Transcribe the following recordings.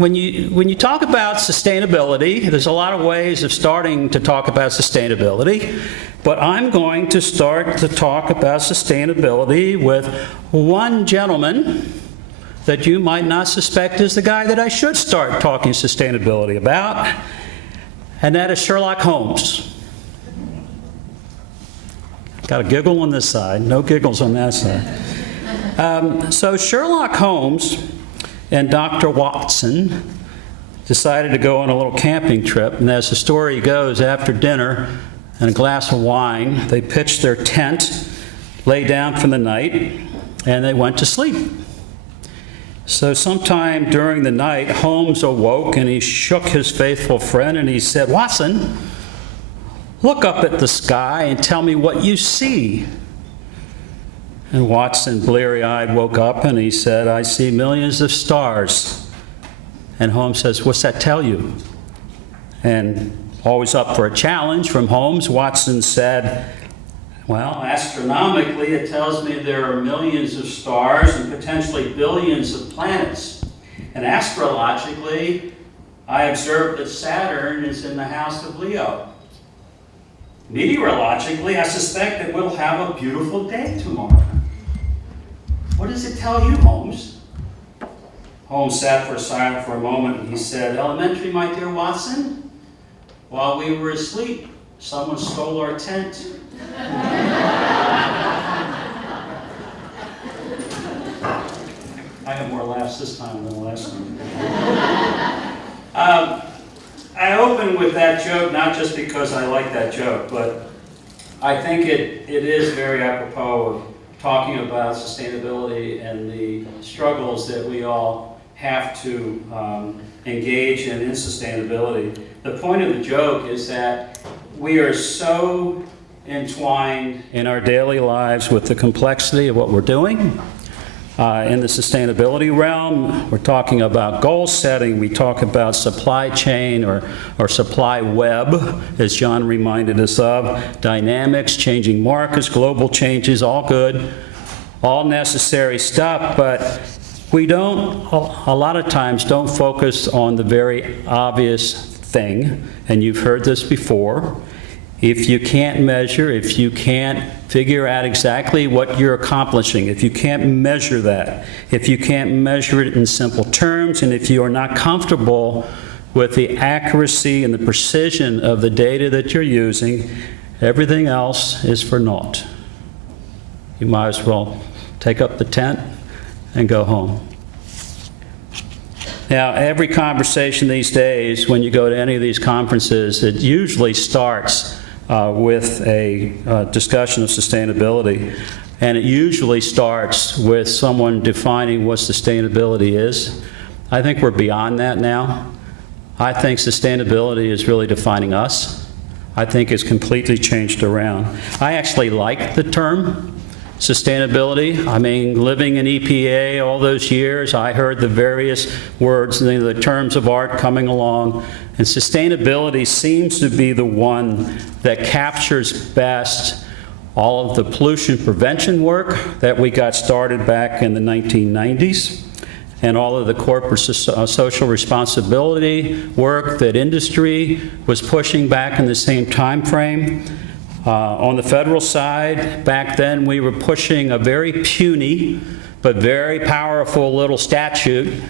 when you talk about sustainability, there's a lot of ways of starting to talk about sustainability, but I'm going to start to talk about sustainability with one gentleman that you might not suspect is the guy that I should start talking sustainability about, and that is Sherlock Holmes. Got a giggle on this side, no giggles on that side. So Sherlock Holmes and Dr. Watson decided to go on a little camping trip, and as the story goes, after dinner and a glass of wine, they pitched their tent, lay down for the night, and they went to sleep. So sometime during the night, Holmes awoke and he shook his faithful friend and he said, "Watson, look up at the sky and tell me what you see." And Watson, bleary-eyed, woke up and he said, "I see millions of stars." And Holmes says, "What's that tell you?" And always up for a challenge from Holmes, Watson said, "Well, astronomically, it tells me there are millions of stars and potentially billions of planets. And astrologically, I observe that Saturn is in the house of Leo. Meteorologically, I suspect that we'll have a beautiful day tomorrow. What does it tell you, Holmes?" Holmes sat silent for a moment and he said, "Elementary, my dear Watson. While we were asleep, someone stole our tent." I have more laughs this time than the last time. I open with that joke not just because I like that joke, but I think it is very apropos of talking about sustainability and the struggles that we all have to engage in sustainability. The point of the joke is that we are so entwined in our daily lives with the complexity of what we're doing. In the sustainability realm, we're talking about goal setting, we talk about supply chain or supply web, as John reminded us of, dynamics, changing markets, global changes, all good, all necessary stuff, but we don't, a lot of times, don't focus on the very obvious thing, and you've heard this before. If you can't measure, if you can't figure out exactly what you're accomplishing, if you can't measure that, if you can't measure it in simple terms, and if you are not comfortable with the accuracy and the precision of the data that you're using, everything else is for naught. You might as well take up the tent and go home. Now, every conversation these days, when you go to any of these conferences, it usually starts with a discussion of sustainability. And it usually starts with someone defining what sustainability is. I think we're beyond that now. I think sustainability is really defining us. I think it's completely changed around. I actually like the term sustainability. I mean, living in EPA all those years, I heard the various words, the terms of art coming along, and sustainability seems to be the one that captures best all of the pollution prevention work that we got started back in the 1990s, and all of the corporate social responsibility work that industry was pushing back in the same time frame. On the federal side, back then we were pushing a very puny but very powerful little statute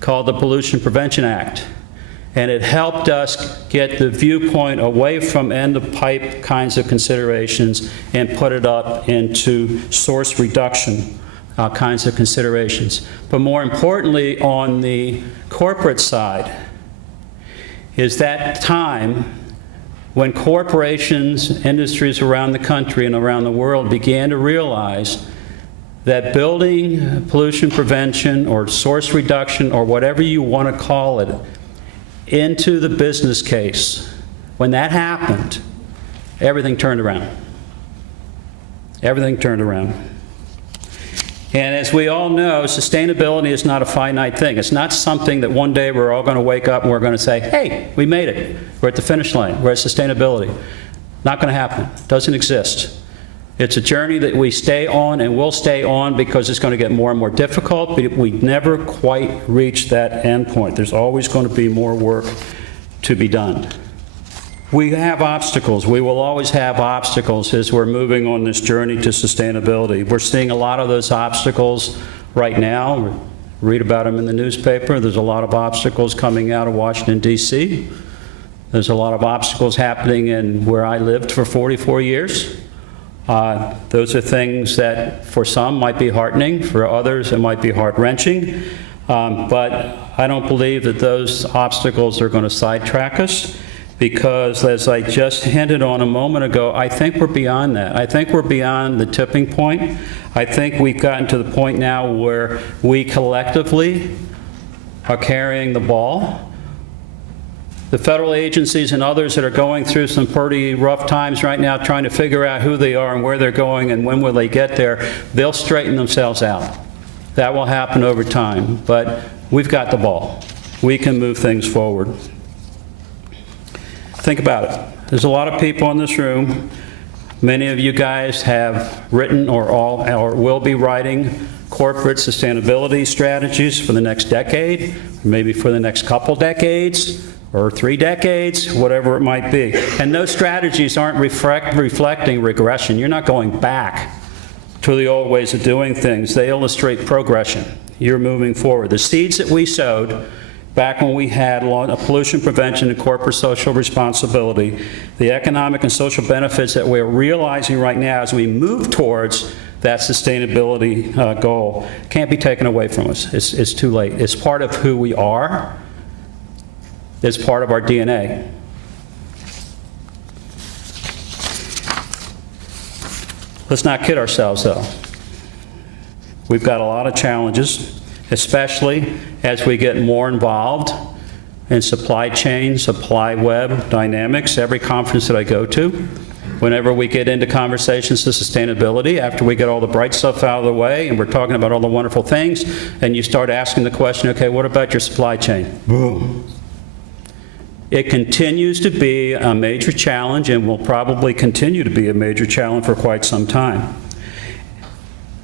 called the Pollution Prevention Act. And it helped us get the viewpoint away from end-of-pipe kinds of considerations and put it up into source reduction kinds of considerations. But more importantly, on the corporate side, is that time when corporations, industries around the country and around the world began to realize that building pollution prevention or source reduction or whatever you want to call it into the business case, when that happened, everything turned around. Everything turned around. And as we all know, sustainability is not a finite thing. It's not something that one day we're all going to wake up and we're going to say, hey, we made it. We're at the finish line. We're at sustainability. Not going to happen. Doesn't exist. It's a journey that we stay on and will stay on because it's going to get more and more difficult, but we never quite reach that end point. There's always going to be more work to be done. We have obstacles. We will always have obstacles as we're moving on this journey to sustainability. We're seeing a lot of those obstacles right now. Read about them in the newspaper. There's a lot of obstacles coming out of Washington, D.C. There's a lot of obstacles happening in where I lived for 44 years. Those are things that for some might be heartening, for others it might be heart-wrenching, but I don't believe that those obstacles are going to sidetrack us, because as I just hinted on a moment ago, I think we're beyond that. I think we're beyond the tipping point. I think we've gotten to the point now where we collectively are carrying the ball. The federal agencies and others that are going through some pretty rough times right now trying to figure out who they are and where they're going and when will they get there, they'll straighten themselves out. That will happen over time, but we've got the ball. We can move things forward. Think about it. There's a lot of people in this room. Many of you guys have written or will be writing corporate sustainability strategies for the next decade, maybe for the next couple decades, or 3 decades, whatever it might be. And those strategies aren't reflecting regression. You're not going back to the old ways of doing things. They illustrate progression. You're moving forward. The seeds that we sowed back when we had pollution prevention and corporate social responsibility, the economic and social benefits that we're realizing right now as we move towards that sustainability goal can't be taken away from us. It's too late. It's part of who we are. It's part of our DNA. Let's not kid ourselves, though. We've got a lot of challenges, especially as we get more involved in supply chain, supply web dynamics. Every conference that I go to, whenever we get into conversations to sustainability, after we get all the bright stuff out of the way and we're talking about all the wonderful things, and you start asking the question, okay, what about your supply chain? Boom. It continues to be a major challenge and will probably continue to be a major challenge for quite some time.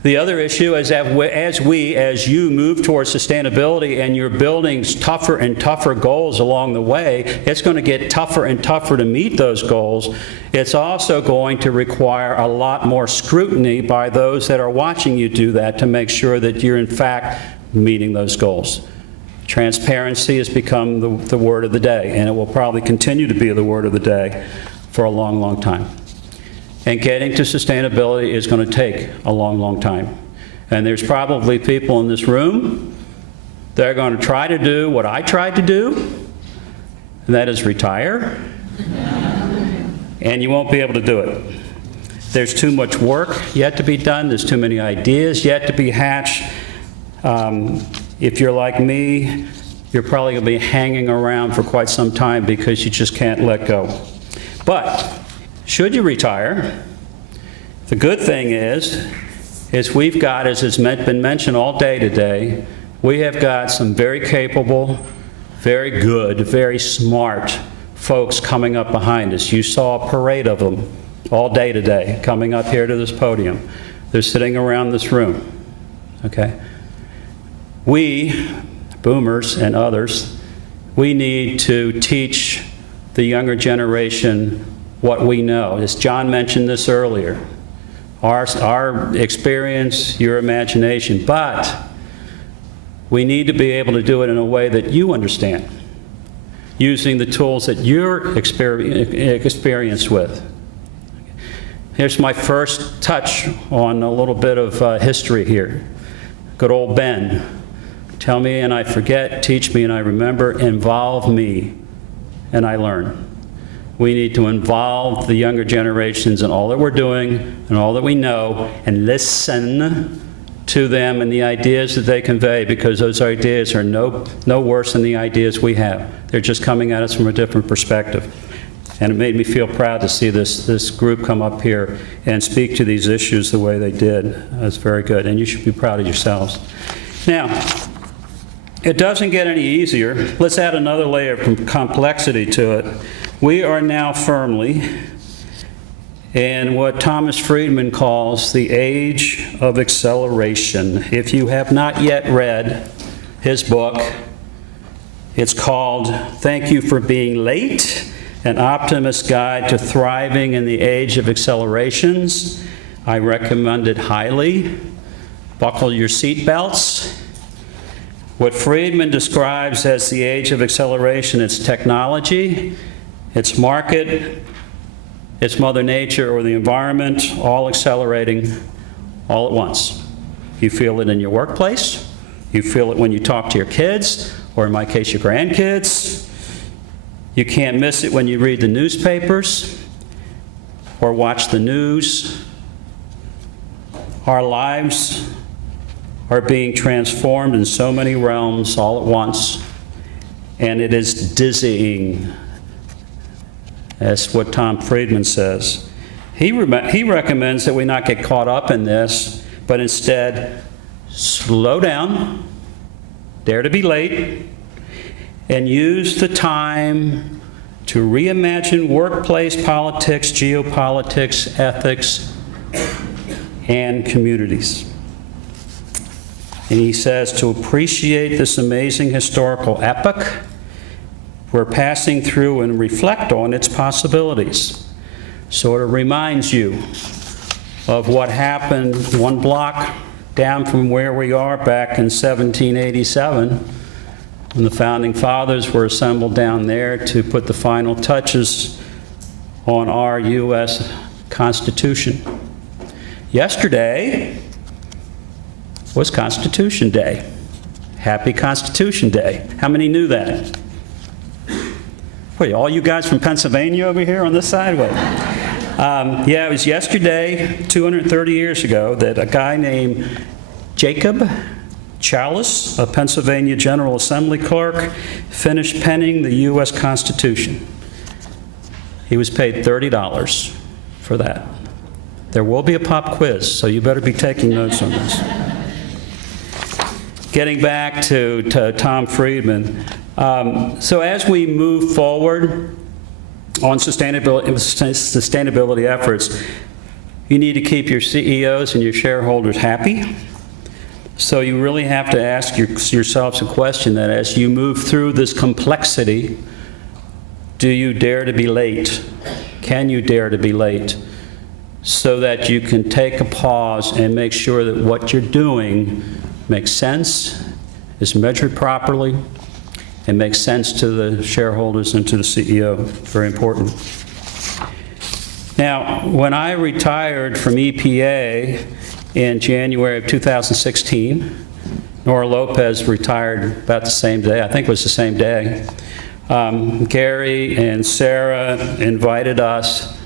The other issue is that as you move towards sustainability and you're building tougher and tougher goals along the way, it's going to get tougher and tougher to meet those goals. It's also going to require a lot more scrutiny by those that are watching you do that to make sure that you're in fact meeting those goals. Transparency has become the word of the day, and it will probably continue to be the word of the day for a long, long time. And getting to sustainability is going to take a long, long time. And there's probably people in this room that are going to try to do what I tried to do, and that is retire. And you won't be able to do it. There's too much work yet to be done. There's too many ideas yet to be hatched. If you're like me, you're probably going to be hanging around for quite some time because you just can't let go. But should you retire, the good thing is we've got, as has been mentioned all day today, we have got some very capable, very good, very smart folks coming up behind us. You saw a parade of them all day today coming up here to this podium. They're sitting around this room, okay? We, boomers and others, we need to teach the younger generation what we know. As John mentioned this earlier, our experience, your imagination, but we need to be able to do it in a way that you understand, using the tools that you're experienced with. Here's my first touch on a little bit of history here. Good old Ben. Tell me and I forget, teach me and I remember, involve me and I learn. We need to involve the younger generations in all that we're doing and all that we know, and listen to them and the ideas that they convey, because those ideas are no worse than the ideas we have. They're just coming at us from a different perspective. And it made me feel proud to see this group come up here and speak to these issues the way they did. That's very good, and you should be proud of yourselves. Now, it doesn't get any easier. Let's add another layer of complexity to it. We are now firmly in what Thomas Friedman calls the age of acceleration. If you have not yet read his book, it's called Thank You for Being Late, An Optimist's Guide to Thriving in the Age of Accelerations. I recommend it highly. Buckle your seatbelts. What Friedman describes as the age of acceleration, it's technology, it's market, it's Mother Nature or the environment, all accelerating all at once. You feel it in your workplace, you feel it when you talk to your kids, or in my case, your grandkids. You can't miss it when you read the newspapers or watch the news. Our lives are being transformed in so many realms all at once, and it is dizzying. That's what Tom Friedman says. He recommends that we not get caught up in this, but instead slow down, dare to be late, and use the time to reimagine workplace politics, geopolitics, ethics, and communities. And he says to appreciate this amazing historical epoch, we're passing through and reflect on its possibilities. Sort of reminds you of what happened one block down from where we are back in 1787, when the Founding Fathers were assembled down there to put the final touches on our U.S. Constitution. Yesterday was Constitution Day. Happy Constitution Day. How many knew that? Wait, all you guys from Pennsylvania over here on this side? Wait. Yeah, it was yesterday, 230 years ago, that a guy named Jacob Chalice, a Pennsylvania General Assembly clerk, finished penning the U.S. Constitution. He was paid $30 for that. There will be a pop quiz, so you better be taking notes on this. Getting back to Tom Friedman, so as we move forward on sustainability efforts, you need to keep your CEOs and your shareholders happy. So you really have to ask yourselves a question that as you move through this complexity, do you dare to be late? Can you dare to be late? So that you can take a pause and make sure that what you're doing makes sense, is measured properly, and makes sense to the shareholders and to the CEO. Very important. Now, when I retired from EPA in January of 2016, Nora Lopez retired about the same day. I think it was the same day. Gary and Sarah invited us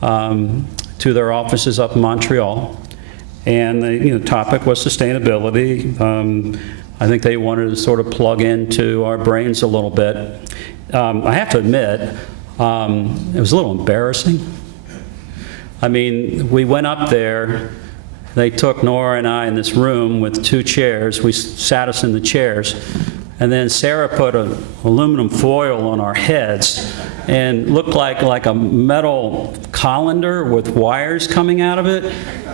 to their offices up in Montreal. And the topic was sustainability. I think they wanted to sort of plug into our brains a little bit. I have to admit, it was a little embarrassing. I mean, we went up there, they took Nora and I in this room with two chairs, we sat us in the chairs, and then Sarah put an aluminum foil on our heads and looked like a metal colander with wires coming out of it.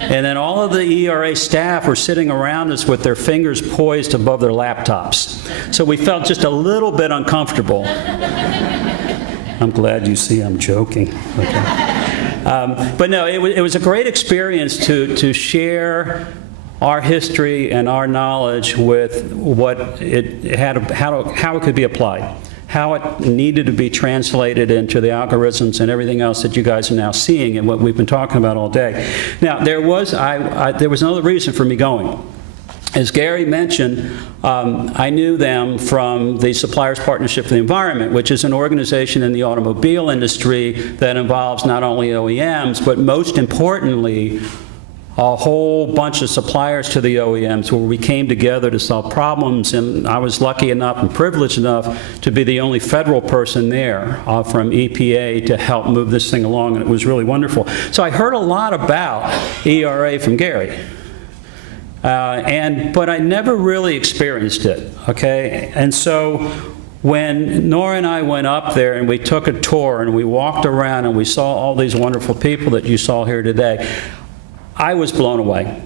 And then all of the ERA staff were sitting around us with their fingers poised above their laptops. So we felt just a little bit uncomfortable. I'm glad you see I'm joking. Okay. But no, it was a great experience to share our history and our knowledge with what it had, how it could be applied, how it needed to be translated into the algorithms and everything else that you guys are now seeing and what we've been talking about all day. Now, there was another reason for me going. As Gary mentioned, I knew them from the Suppliers Partnership for the Environment, which is an organization in the automobile industry that involves not only OEMs, but most importantly, a whole bunch of suppliers to the OEMs where we came together to solve problems, and I was lucky enough and privileged enough to be the only federal person there from EPA to help move this thing along, and it was really wonderful. So I heard a lot about ERA from Gary. But I never really experienced it, okay? And so When Nora and I went up there and we took a tour and we walked around and we saw all these wonderful people that you saw here today, I was blown away.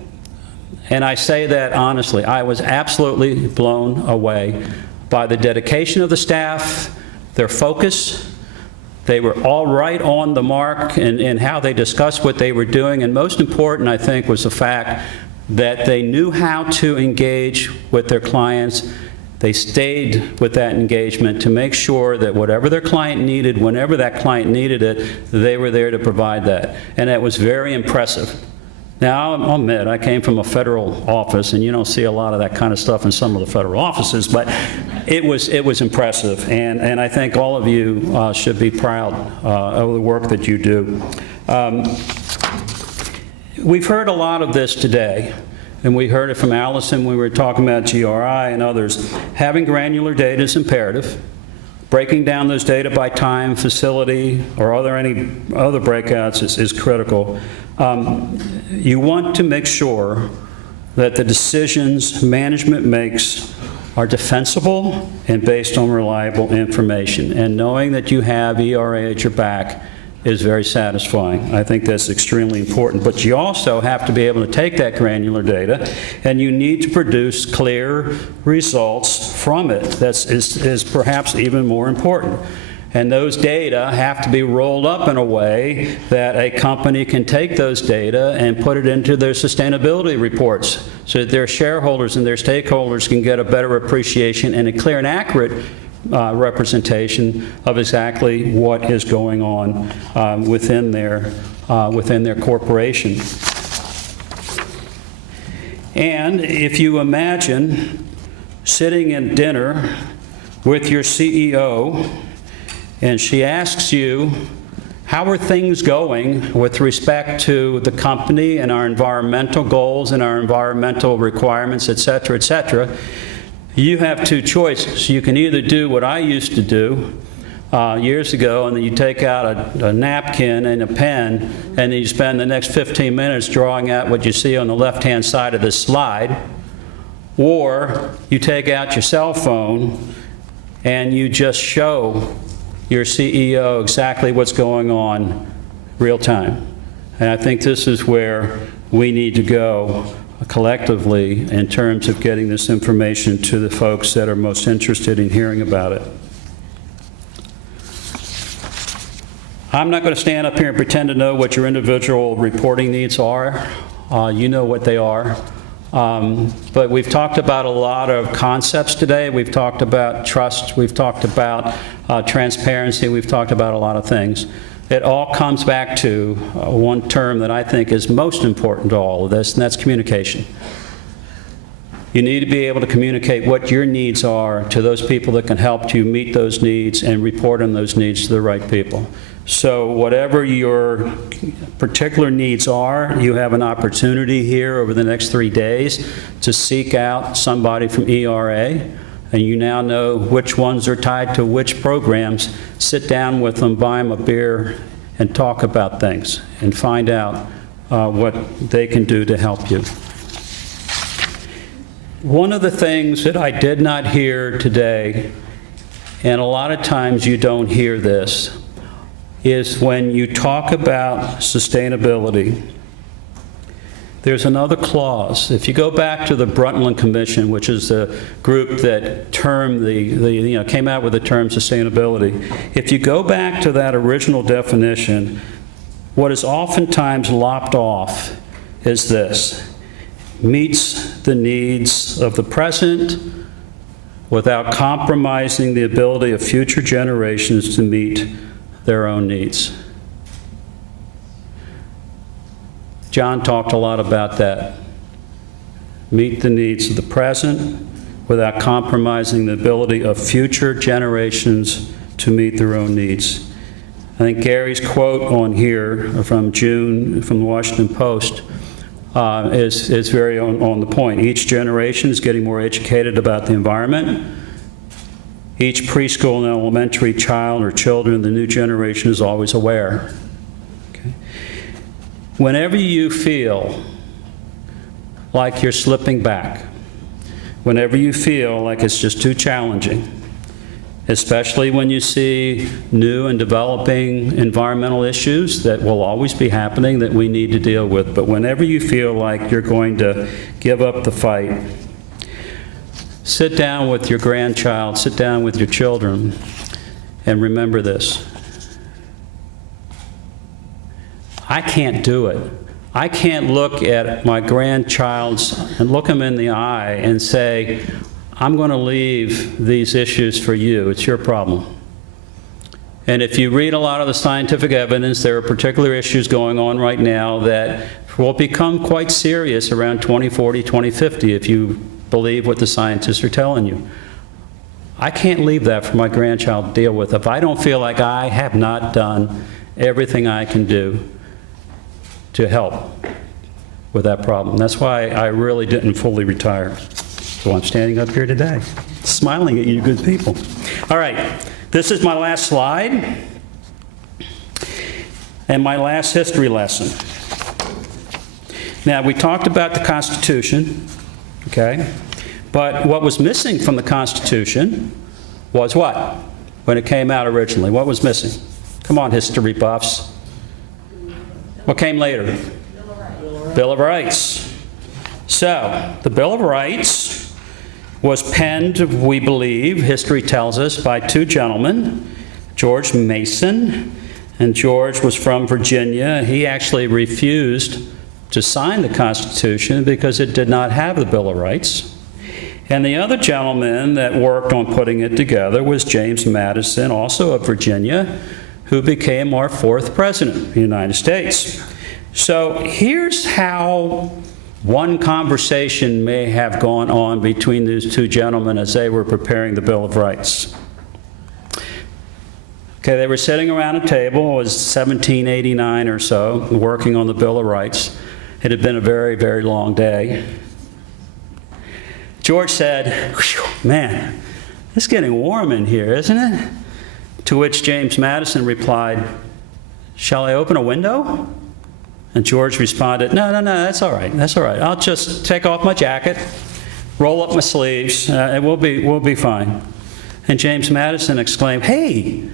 And I say that honestly. I was absolutely blown away by the dedication of the staff, their focus. They were all right on the mark in how they discussed what they were doing. And most important, I think, was the fact that they knew how to engage with their clients. They stayed with that engagement to make sure that whatever their client needed, whenever that client needed it, they were there to provide that. And that was very impressive. Now, I'll admit, I came from a federal office, and you don't see a lot of that kind of stuff in some of the federal offices, but it was impressive. And I think all of you should be proud of the work that you do. We've heard a lot of this today. And we heard it from Allison when we were talking about GRI and others. Having granular data is imperative. Breaking down those data by time, facility, or are there any other breakouts is critical. You want to make sure that the decisions management makes are defensible and based on reliable information. And knowing that you have ERA at your back is very satisfying. I think that's extremely important. But you also have to be able to take that granular data, and you need to produce clear results from it. That is perhaps even more important. And those data have to be rolled up in a way that a company can take those data and put it into their sustainability reports so that their shareholders and their stakeholders can get a better appreciation and a clear and accurate representation of exactly what is going on within their corporation. And if you imagine sitting at dinner with your CEO and she asks you, how are things going with respect to the company and our environmental goals and our environmental requirements, et cetera, you have two choices. You can either do what I used to do years ago, and then you take out a napkin and a pen, and then you spend the next 15 minutes drawing out what you see on the left-hand side of this slide, or you take out your cell phone and you just show your CEO exactly what's going on real time. And I think this is where we need to go collectively in terms of getting this information to the folks that are most interested in hearing about it. I'm not going to stand up here and pretend to know what your individual reporting needs are. You know what they are. But we've talked about a lot of concepts today. We've talked about trust. We've talked about transparency. We've talked about a lot of things. It all comes back to one term that I think is most important to all of this, and that's communication. You need to be able to communicate what your needs are to those people that can help you meet those needs and report on those needs to the right people. So whatever your particular needs are, you have an opportunity here over the next 3 days to seek out somebody from ERA, and you now know which ones are tied to which programs. Sit down with them, buy them a beer, and talk about things, and find out what they can do to help you. One of the things that I did not hear today, and a lot of times you don't hear this, is when you talk about sustainability, there's another clause. If you go back to the Brundtland Commission, which is the group that termed came out with the term sustainability, if you go back to that original definition, what is oftentimes lopped off is this: meets the needs of the present without compromising the ability of future generations to meet their own needs. John talked a lot about that. Meet the needs of the present without compromising the ability of future generations to meet their own needs. I think Gary's quote on here from June from the Washington Post is very on the point. Each generation is getting more educated about the environment. Each preschool and elementary child or children, the new generation is always aware. Okay? Whenever you feel like you're slipping back, whenever you feel like it's just too challenging, especially when you see new and developing environmental issues that will always be happening that we need to deal with. But whenever you feel like you're going to give up the fight, sit down with your grandchild, sit down with your children, and remember this. I can't do it. I can't look at my grandchild's and look them in the eye and say, I'm going to leave these issues for you. It's your problem. And if you read a lot of the scientific evidence, there are particular issues going on right now that will become quite serious around 2040, 2050 if you believe what the scientists are telling you. I can't leave that for my grandchild to deal with if I don't feel like I have not done everything I can do to help with that problem. That's why I really didn't fully retire. So I'm standing up here today, smiling at you good people. All right, this is my last slide and my last history lesson. Now, we talked about the Constitution, okay? But what was missing from the Constitution was what? When it came out originally, what was missing? Come on, history buffs. What came later? Bill of Rights. So, the Bill of Rights was penned, we believe, history tells us, by two gentlemen, George Mason, and George was from Virginia. He actually refused to sign the Constitution because it did not have the Bill of Rights. And the other gentleman that worked on putting it together was James Madison, also of Virginia, who became our fourth president of the United States. So here's how one conversation may have gone on between these two gentlemen as they were preparing the Bill of Rights. Okay, they were sitting around a table. It was 1789 or so, working on the Bill of Rights. It had been a very, very long day. George said, man, it's getting warm in here, isn't it? To which James Madison replied, shall I open a window? And George responded, no, that's all right, that's all right. I'll just take off my jacket, roll up my sleeves, and we'll be fine. And James Madison exclaimed, hey,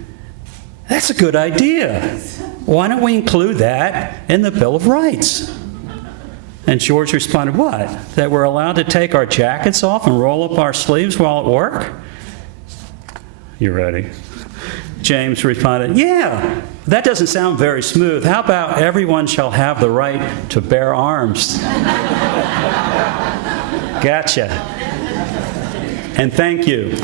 that's a good idea. Why don't we include that in the Bill of Rights? And George responded, what? That we're allowed to take our jackets off and roll up our sleeves while at work? You ready? James responded, yeah, that doesn't sound very smooth. How about everyone shall have the right to bear arms? Gotcha. And thank you.